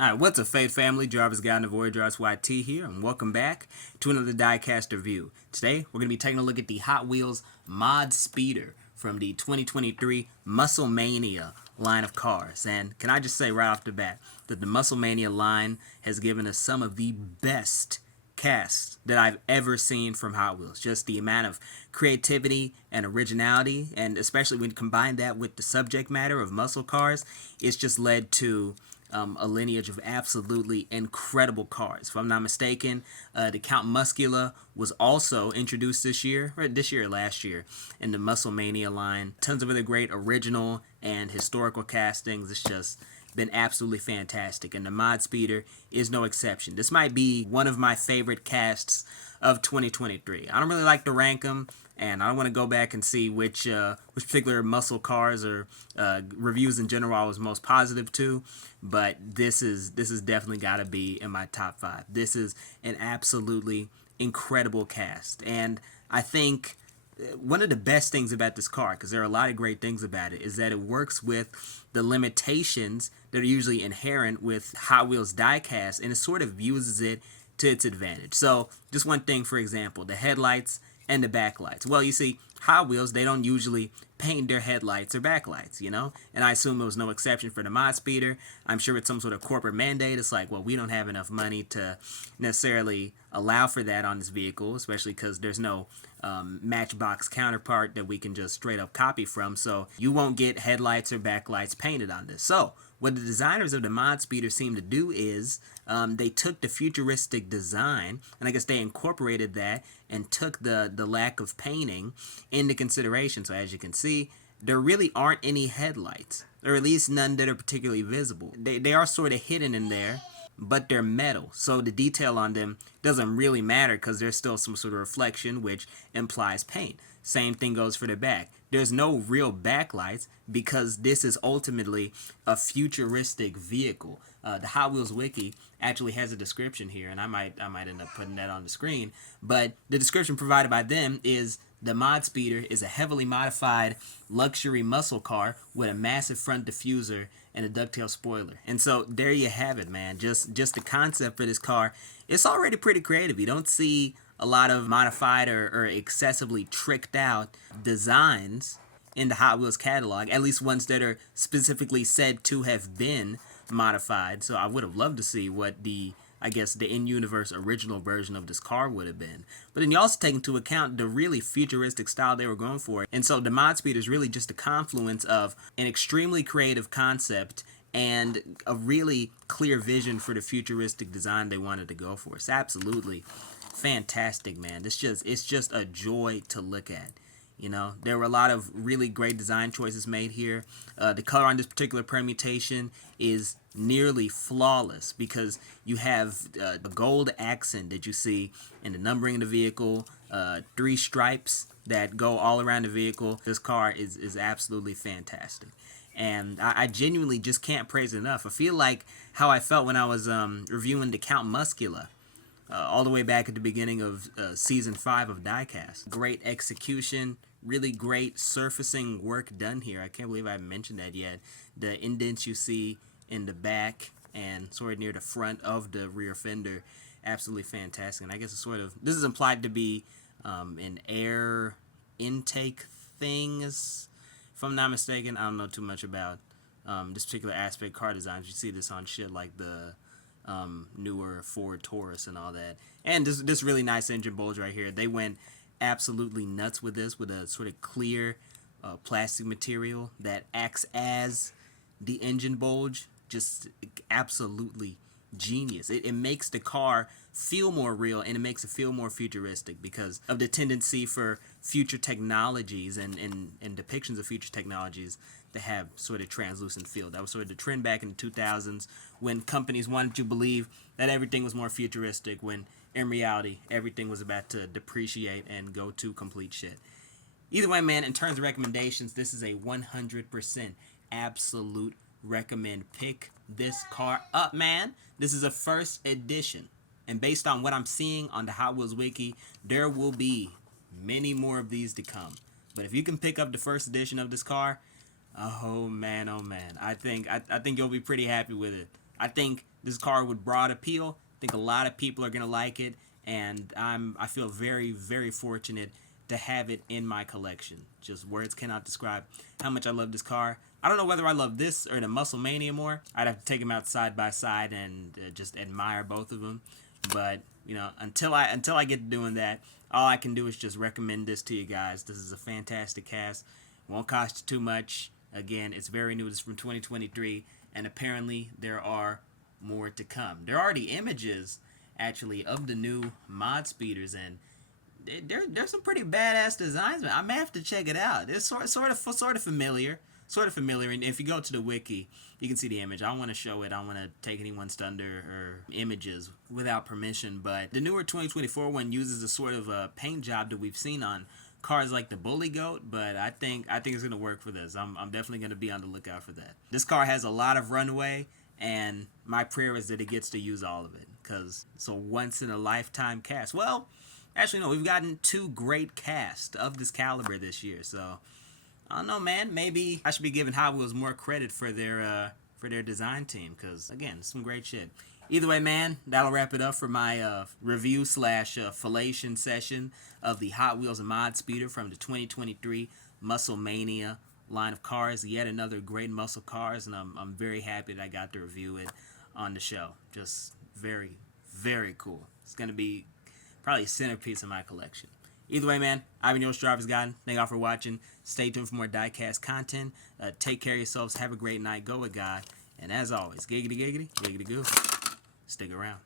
Alright, what's up, Faith family? Jarvis Guy and the Voyager YT here, and welcome back to another Diecast review. Today, we're going to be taking a look at the Hot Wheels Mod Speeder from the 2023 Muscle Mania line of cars. And can I just say right off the bat that the Muscle Mania line has given us some of the best casts that I've ever seen from Hot Wheels. Just the amount of creativity and originality, and especially when you combine that with the subject matter of muscle cars, it's just led to a lineage of absolutely incredible cars. If I'm not mistaken, the Count Muscula was also introduced this year, or last year, in the Muscle Mania line. Tons of other great original and historical castings. It's just been absolutely fantastic, and the Mod Speeder is no exception. This might be one of my favorite casts of 2023. I don't really like to rank them, and I want to go back and see which particular muscle cars or reviews in general I was most positive to, but this is definitely got to be in my top 5. This is an absolutely incredible cast, and I think one of the best things about this car, because there are a lot of great things about it, is that it works with the limitations that are usually inherent with Hot Wheels diecast, and it sort of uses it to its advantage. So just one thing, for example, the headlights and the backlights. Well, you see, Hot Wheels, they don't usually paint their headlights or backlights, you know? And I assume it was no exception for the Mod Speeder. I'm sure it's some sort of corporate mandate. It's like, well, we don't have enough money to necessarily allow for that on this vehicle, especially because there's no Matchbox counterpart that we can just straight up copy from. So you won't get headlights or backlights painted on this. So what the designers of the Mod Speeder seem to do is they took the futuristic design, and I guess they incorporated that and took the lack of painting into consideration. So as you can see, there really aren't any headlights, or at least none that are particularly visible. They are sort of hidden in there, but they're metal, so the detail on them doesn't really matter because there's still some sort of reflection, which implies paint. Same thing goes for the back. There's no real backlights because this is ultimately a futuristic vehicle. The Hot Wheels Wiki actually has a description here, and I might end up putting that on the screen. But the description provided by them is the Mod Speeder is a heavily modified luxury muscle car with a massive front diffuser and a ducktail spoiler. And so there you have it, man. Just the concept for this car, it's already pretty creative. You don't see a lot of modified or excessively tricked out designs in the Hot Wheels catalog, at least ones that are specifically said to have been modified. So I would have loved to see what the in-universe original version of this car would have been. But then you also take into account the really futuristic style they were going for. And so the Mod Speeder is really just a confluence of an extremely creative concept and a really clear vision for the futuristic design they wanted to go for. It's absolutely fantastic, man. It's just a joy to look at. You know, there were a lot of really great design choices made here. The color on this particular permutation is nearly flawless because you have the gold accent that you see in the numbering of the vehicle, 3 stripes that go all around the vehicle. This car is absolutely fantastic. And I genuinely just can't praise it enough. I feel like how I felt when I was reviewing the Count Muscula. All the way back at the beginning of Season 5 of Diecast. Great execution, really great surfacing work done here. I can't believe I haven't mentioned that yet. The indents you see in the back and sort of near the front of the rear fender, absolutely fantastic. And I guess this is implied to be an air intake thing, if I'm not mistaken. I don't know too much about this particular aspect car designs. You see this on shit like the newer Ford Taurus and all that. And this really nice engine bulge right here. They went absolutely nuts with this, with a sort of clear plastic material that acts as the engine bulge. Just absolutely genius. It makes the car feel more real, and it makes it feel more futuristic because of the tendency for future technologies and depictions of future technologies to have sort of translucent feel. That was sort of the trend back in the 2000s when companies wanted to believe that everything was more futuristic, when in reality everything was about to depreciate and go to complete shit. Either way, man, in terms of recommendations, this is a 100% absolute recommend. Pick this car up, man. This is a first edition, and based on what I'm seeing on the Hot Wheels Wiki, there will be many more of these to come. But if you can pick up the first edition of this car, oh man, I think you'll be pretty happy with it. I think this car with broad appeal. I think a lot of people are gonna like it, and I feel very, very fortunate to have it in my collection. Just words cannot describe how much I love this car. I don't know whether I love this or the Muscle Mania more. I'd have to take them out side by side and just admire both of them. But you know, until I get to doing that, all I can do is just recommend this to you guys. This is a fantastic cast. Won't cost you too much. Again, it's very new. It's from 2023, and apparently there are more to come. There are already images actually of the new mod speeders, and there's some pretty badass designs. I may have to check it out. It's sort of familiar. And if you go to the wiki, you can see the image. I don't want to show it. I don't want to take anyone's thunder or images without permission. But the newer 2024 one uses a sort of a paint job that we've seen on cars like the Bully Goat. But I think it's gonna work for this. I'm definitely gonna be on the lookout for that. This car has a lot of runway, and my prayer is that it gets to use all of it, because it's a once in a lifetime cast. Well, actually no, we've gotten 2 great casts of this caliber this year. So I don't know, man. Maybe I should be giving Hot Wheels more credit for their design team, because again, some great shit. Either way, man, that'll wrap it up for my review slash fellation session of the Hot Wheels mod speeder from the 2023 Muscle Mania line of cars. Yet another great muscle cars, and I'm very happy that I got to review it on the show. Just very, very cool. It's gonna be probably a centerpiece of my collection. Either way, man, I've been your driver's guide. Thank y'all for watching. Stay tuned for more Diecast content. Take care of yourselves. Have a great night. Go with God. And as always, giggity, giggity, giggity, goo. Stick around.